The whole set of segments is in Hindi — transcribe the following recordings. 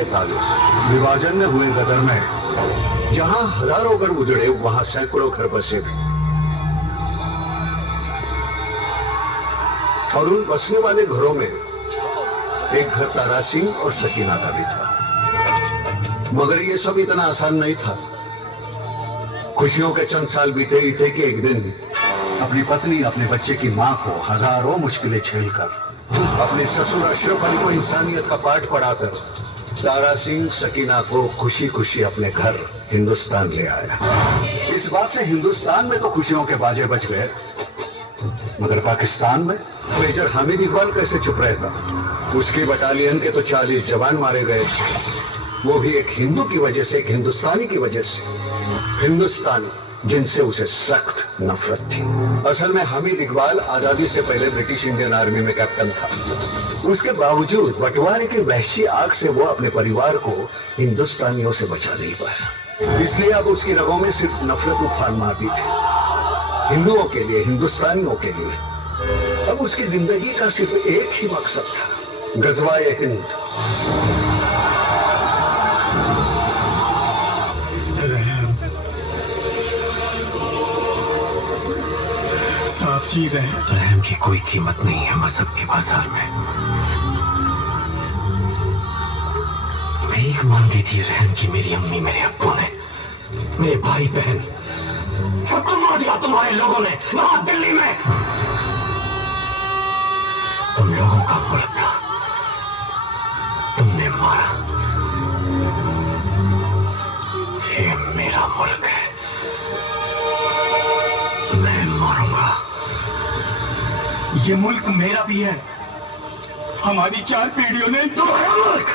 1947 विभाजन में हुए गदर में जहां हजारों घर उजड़े वहां सैकड़ों घर बसे भी, और उन बसने वाले घरों में एक घर तारा सिंह और सकीना का भी था। मगर ये सब इतना आसान नहीं था। खुशियों के चंद साल बीते ही थे कि एक दिन अपनी पत्नी अपने बच्चे की मां को हजारों मुश्किलें झेलकर अपने ससुर अशरफ अली को इंसानियत का पाठ पढ़ाकर तारा सिंह सकीना को खुशी खुशी अपने घर हिंदुस्तान ले आया। इस बात से हिंदुस्तान में तो खुशियों के बाजे बज गए, मगर पाकिस्तान में मेजर हामिद इकबाल कैसे चुप रहता। उसकी बटालियन के तो 40 जवान मारे गए, वो भी एक हिंदू की वजह से, एक हिंदुस्तानी की वजह से। हिंदुस्तानी जिनसे उसे सख्त नफरत थी। असल में हामिद इकबाल आजादी से पहले ब्रिटिश इंडियन आर्मी में कैप्टन था। उसके बावजूद बंटवारे की वहशी आग से वो अपने परिवार को हिंदुस्तानियों से बचा नहीं पाया। इसलिए अब उसकी रगों में सिर्फ नफरत उफान मारती थी, हिंदुओं के लिए, हिंदुस्तानियों के लिए। अब उसकी जिंदगी का सिर्फ एक ही मकसद था, गजवाए हिंद। आप जी रहम की कोई कीमत नहीं है मजहब के बाजार में। भीख मांगी थी रहम की मेरी अम्मी, मेरे अब्बू ने, मेरे भाई बहन, सबको मार दिया तुम्हारे लोगों ने वहां दिल्ली में। तुम लोगों का मुल्क था, तुमने मारा। ये मेरा मुल्क है, मैं मारूंगा। ये मुल्क मेरा भी है, हमारी 4 पीढ़ियों ने तुम्हारा मुल्क।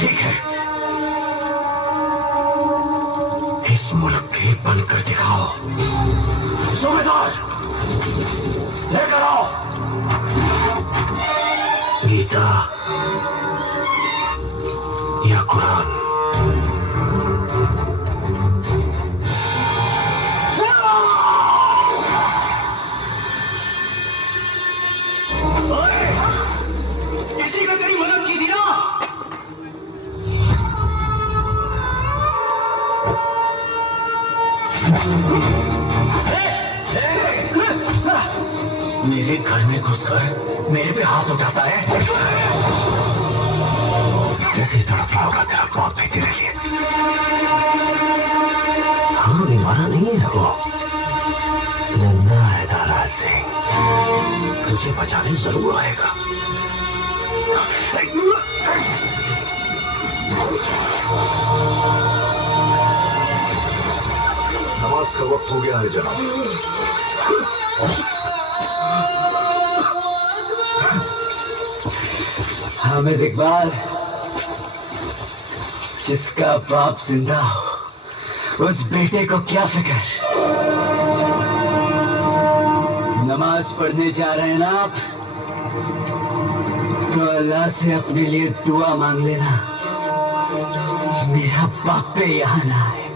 ठीक है, इस मुल्क के बनकर दिखाओ। सूबेदार लेकर आओ गीता या कुरान। इसी में तेरी मदद की थी ना। मेरे घर में घुसकर मेरे पे हाथ उठाता है। कैसे तड़प रहा होगा तेरा कौन भाई तेरे लिए। हाँ, बीमारा नहीं है वो, जिंदा है तारा सिंह, तुझे बचाने जरूर आएगा। नमाज का वक्त हो गया है जनाब। हामिद इकबाल, जिसका बाप जिंदा हो, उस बेटे को क्या फिक्र। नमाज पढ़ने जा रहे हैं ना आप, तो अल्लाह से अपने लिए दुआ मांग लेना, मेरा बाप यहाँ ना आए।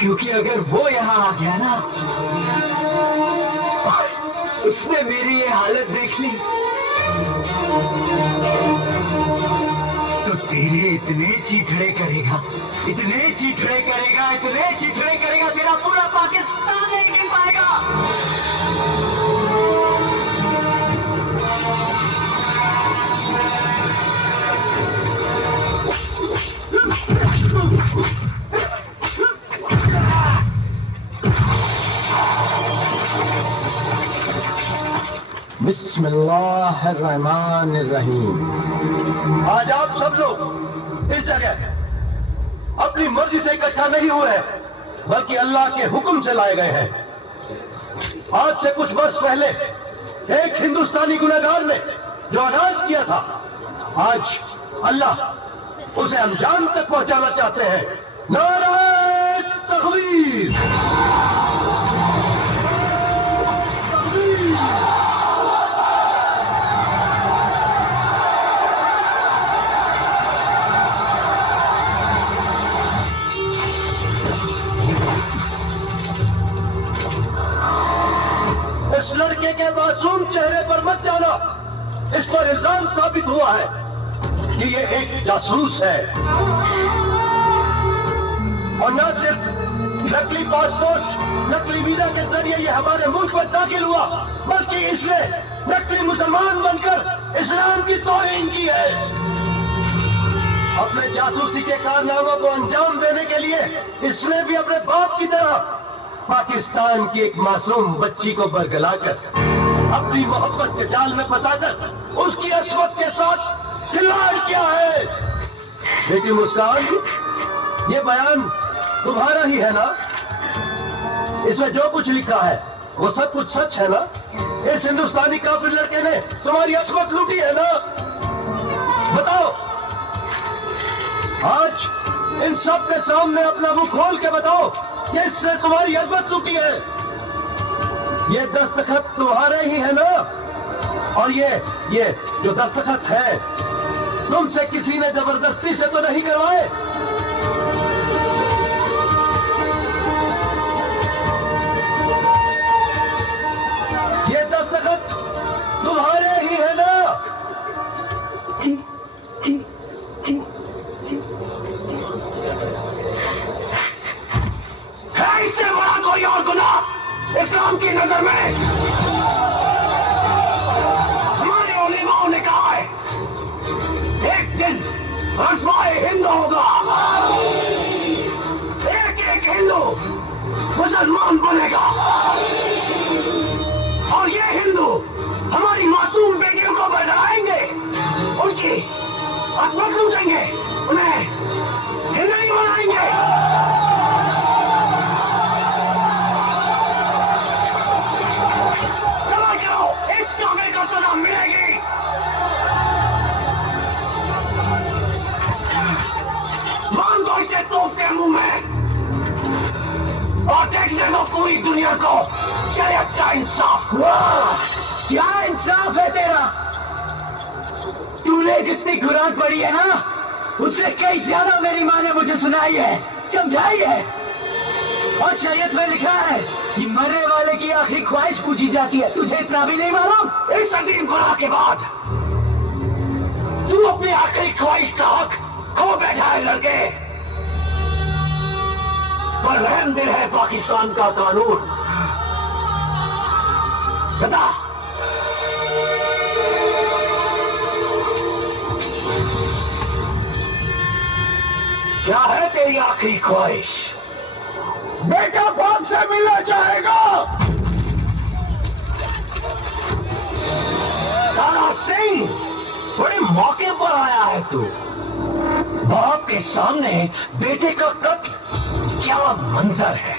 क्योंकि अगर वो यहाँ आ गया ना, उसने मेरी ये हालत देख ली, तो तेरे इतने चीथड़े करेगा, इतने चीथड़े करेगा, इतने चीथड़े करेगा, तेरा पूरा पाकिस्तान नहीं गिन पाएगा। बिस्मिल्लाहिर्रहमानिर्रहीम। आज आप सब लोग इस जगह अपनी मर्जी से इकट्ठा नहीं हुए हैं, बल्कि अल्लाह के हुक्म से लाए गए हैं। आज से कुछ वर्ष पहले एक हिंदुस्तानी गुनहगार ने जो आगाज किया था, आज अल्लाह उसे अंजाम तक पहुंचाना चाहते हैं। नारे तकबीर। इस लड़के के मासूम चेहरे पर मत जाना, इस पर इल्जाम साबित हुआ है कि ये एक जासूस है और न सिर्फ नकली पासपोर्ट, नकली वीजा के जरिए ये हमारे मुल्क में दाखिल हुआ, बल्कि इसने नकली मुसलमान बनकर इस्लाम की तौहीन की है। अपने जासूसी के कारनामों को अंजाम देने के लिए इसने भी अपने बाप की तरह पाकिस्तान की एक मासूम बच्ची को बरगलाकर अपनी मोहब्बत के जाल में फंसाकर उसकी असमत के साथ खिलवाड़ किया है। बेटी मुस्कान, ये बयान तुम्हारा ही है ना? इसमें जो कुछ लिखा है वो सब कुछ सच है ना? इस हिंदुस्तानी काफिर लड़के ने तुम्हारी असमत लूटी है ना? बताओ, आज इन सब के सामने अपना मुंह खोल के बताओ कि इसने तुम्हारी असमत लूटी है। ये दस्तखत तुम्हारे ही है ना? और ये जो दस्तखत है तुमसे किसी ने जबरदस्ती से तो नहीं करवाए? ये दस्तखत तुम्हारे ही है ना? जी जी जी है इससे बड़ा कोई और गुनाह इस्लाम की नजर में? हमारे उलेमाओं ने कहा है एक दिन रस्वाए हिंदू होगा, एक एक हिंदू मुसलमान बनेगा और ये हिंदू हमारी मासूम बेटियों को बरगलाएंगे, उनकी असमत लूटेंगे, उन्हें हिंदू नहीं बनाएंगे। समझ लो, इस कागज को सजा मिलेगी। मान दो इसे तोप के मुंह में और देखने दो पूरी दुनिया को शरीयत का इंसाफ। क्या इंसाफ है तेरा? तूने जितनी कुरान पढ़ी है ना, उससे कई ज्यादा मेरी माँ ने मुझे सुनाई है, समझाई है। और शरीयत में लिखा है कि मरने वाले की आखिरी ख्वाहिश पूछी जाती है। तुझे इतना भी नहीं मालूम? इस अजीम गुनाह के बाद तू अपनी आखिरी ख्वाहिश का हक खो बैठा है लड़के। पर रहम दिल है पाकिस्तान का कानून। बता, क्या है तेरी आखिरी ख्वाहिश? बेटा बाप से मिलना चाहेगा। तारा सिंह, बड़े मौके पर आया है तू। बाप के सामने बेटे का कत्ल, क्या मंजर है।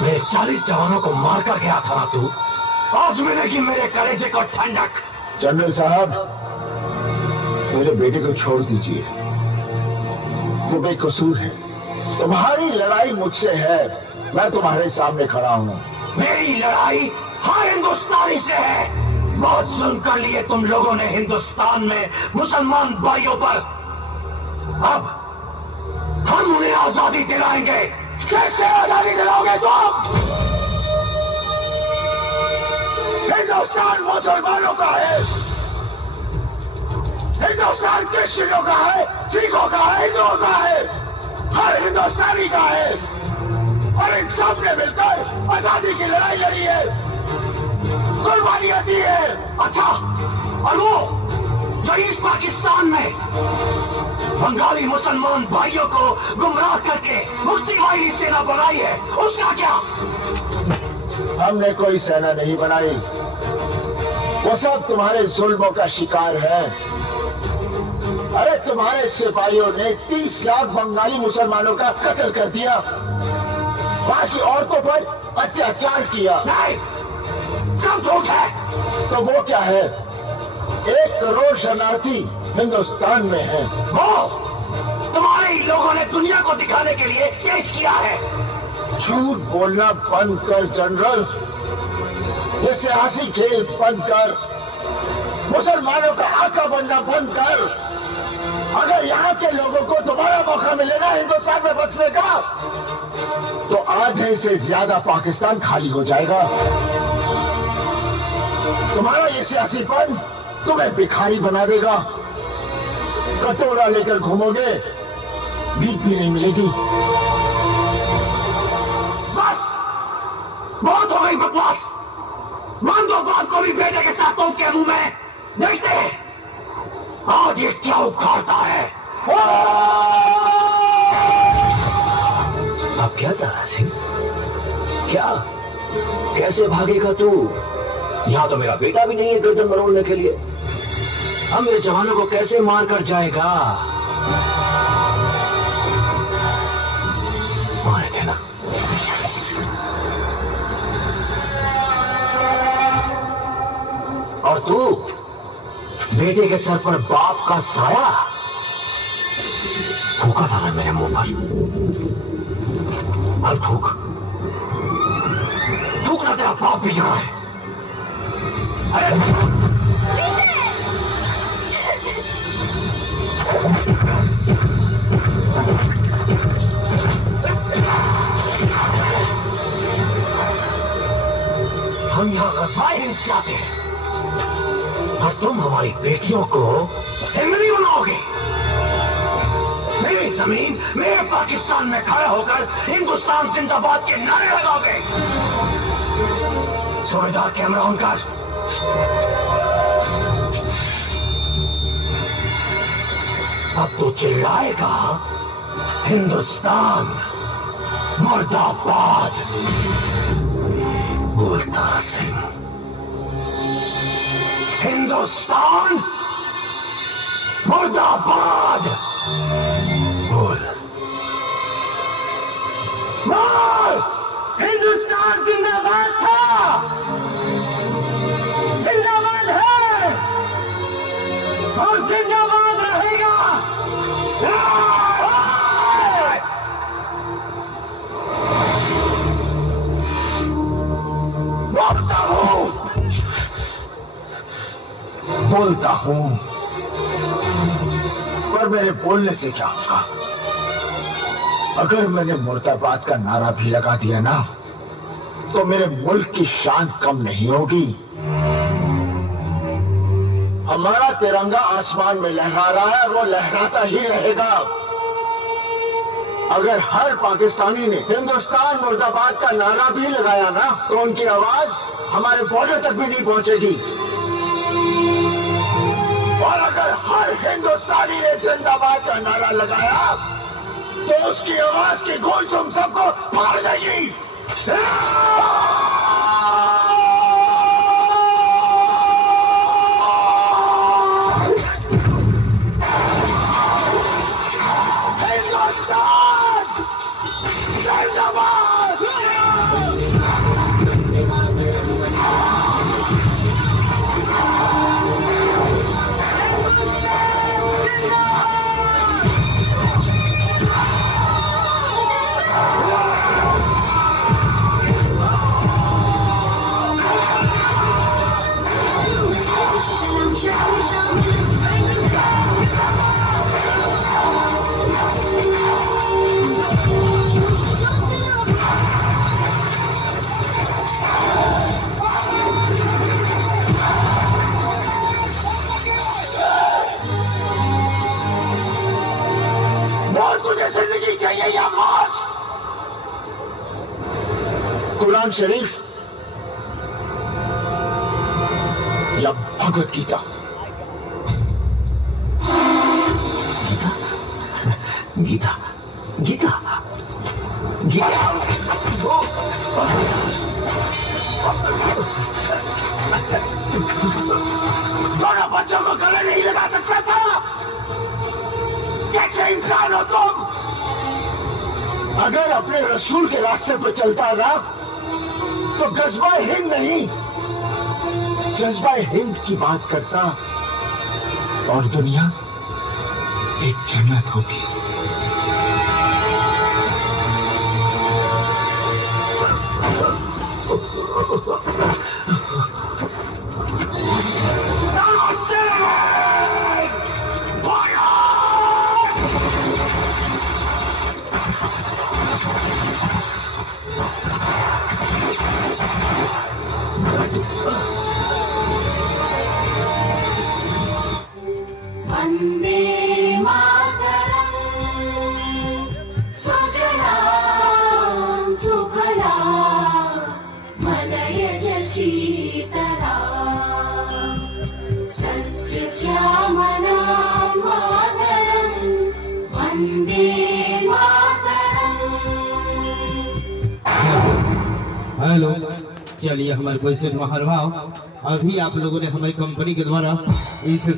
मेरे 40 जवानों को मारकर गया था ना तू, आज मिलेगी मेरे कलेजे को ठंडक। जनरल साहब, मेरे बेटे को छोड़ दीजिए, वो बेकसूर है। तुम्हारी लड़ाई मुझसे है, मैं तुम्हारे सामने खड़ा हूँ। मेरी लड़ाई हर हिंदुस्तानी से है। बहुत जुल्म कर लिए तुम लोगों ने हिंदुस्तान में मुसलमान भाइयों पर, अब हम उन्हें आजादी दिलाएंगे। कैसे आजादी दिलाओगे तुम? हिंदुस्तान मुसलमानों का है, हिंदुस्तान क्रिश्चियनों का है, सिखों का है, हिंदुओं का है, हर हिंदुस्तानी का है। और इन सब ने मिलकर आजादी की लड़ाई लड़ी है, कुर्बानियां दी है। अच्छा, और वो जो इस पाकिस्तान में बंगाली मुसलमान भाइयों को गुमराह करके मुफ्ती वाहिनी सेना बनाई है, उसका क्या? हमने कोई सेना नहीं बनाई, वो सब तुम्हारे जुल्मों का शिकार है। अरे तुम्हारे सिपाहियों ने 30 लाख बंगाली मुसलमानों का कत्ल कर दिया, वहां की औरतों पर अत्याचार किया। नहीं, सब झूठ है। तो वो क्या है? 1 करोड़ शरणार्थी हिंदुस्तान में हैं। वो तुम्हारे ही लोगों ने दुनिया को दिखाने के लिए पेश किया है। झूठ बोलना बंद कर जनरल, ये सियासी खेल बंद कर, मुसलमानों का आका बनना बंद कर। अगर यहाँ के लोगों को दोबारा मौका मिलेगा हिंदुस्तान में बसने का, तो आधे से ज्यादा पाकिस्तान खाली हो जाएगा। तुम्हारा ये सियासीपन तुम्हें भिखारी बना देगा। कटोरा लेकर घूमोगे, भीख भी नहीं मिलेगी। बस, बहुत हो गई बकवास। मान दो बाप को भी बेटे के साथ तो के मुंह में। देखते हैं आज ये क्या उखाड़ता है। अब क्या तारा सिंह, क्या कैसे भागेगा तू? यहां तो मेरा बेटा भी नहीं है गर्दन मरोड़ने के लिए। हम मेरे जवानों को कैसे मार कर जाएगा? मारे थे ना। और तू बेटे के सर पर बाप का साया फूका था ना मेरे मुंह पर। अब थूक ना, तेरा बाप भी यहाँ है। अरे हम यहाँ गज़वाए चाहते हैं और तुम हमारी बेटियों को हिंदवी बनाओगे। मेरी जमीन, मेरे पाकिस्तान में खड़े होकर हिंदुस्तान जिंदाबाद के नारे लगाओगे। सूबेदार कैमरा ऑन कर। अब तो चिल्लाएगा हिंदुस्तान मुर्दाबाद। बोल तारा सिंह, हिंदुस्तान मुर्दाबाद। बोल बोल। हिंदुस्तान जिंदाबाद था, जिंदाबाद है और जिंदाबाद रहेगा। बोलता हूं पर मेरे बोलने से क्या होगा? अगर मैंने मुर्दाबाद का नारा भी लगा दिया ना, तो मेरे मुल्क की शान कम नहीं होगी। हमारा तिरंगा आसमान में लहरा रहा है, वो लहराता ही रहेगा। अगर हर पाकिस्तानी ने हिंदुस्तान मुर्दाबाद का नारा भी लगाया ना, तो उनकी आवाज हमारे बॉर्डर तक भी नहीं पहुंचेगी। और अगर हर हिंदुस्तानी ने जिंदाबाद का नारा लगाया, तो उसकी आवाज की गूंज तुम सबको फाड़ देगी। जिंदगी चाहिए या मौत? कुरान शरीफ या भगवत गीता? गीता गीता गीता। दोनों बच्चों को गले नहीं लगा सकता था। कैसे इंसान हो तुम? अगर अपने रसूल के रास्ते पर चलता ना, तो जज्बा हिंद नहीं, जज्बा हिंद की बात करता और दुनिया एक जन्नत होती। श्यामलां मातरं वन्दे मातरम्। हेलो, चलिए हमारे क्वेश्चन महानुभाव, अभी आप लोगों ने हमारी कंपनी के द्वारा इस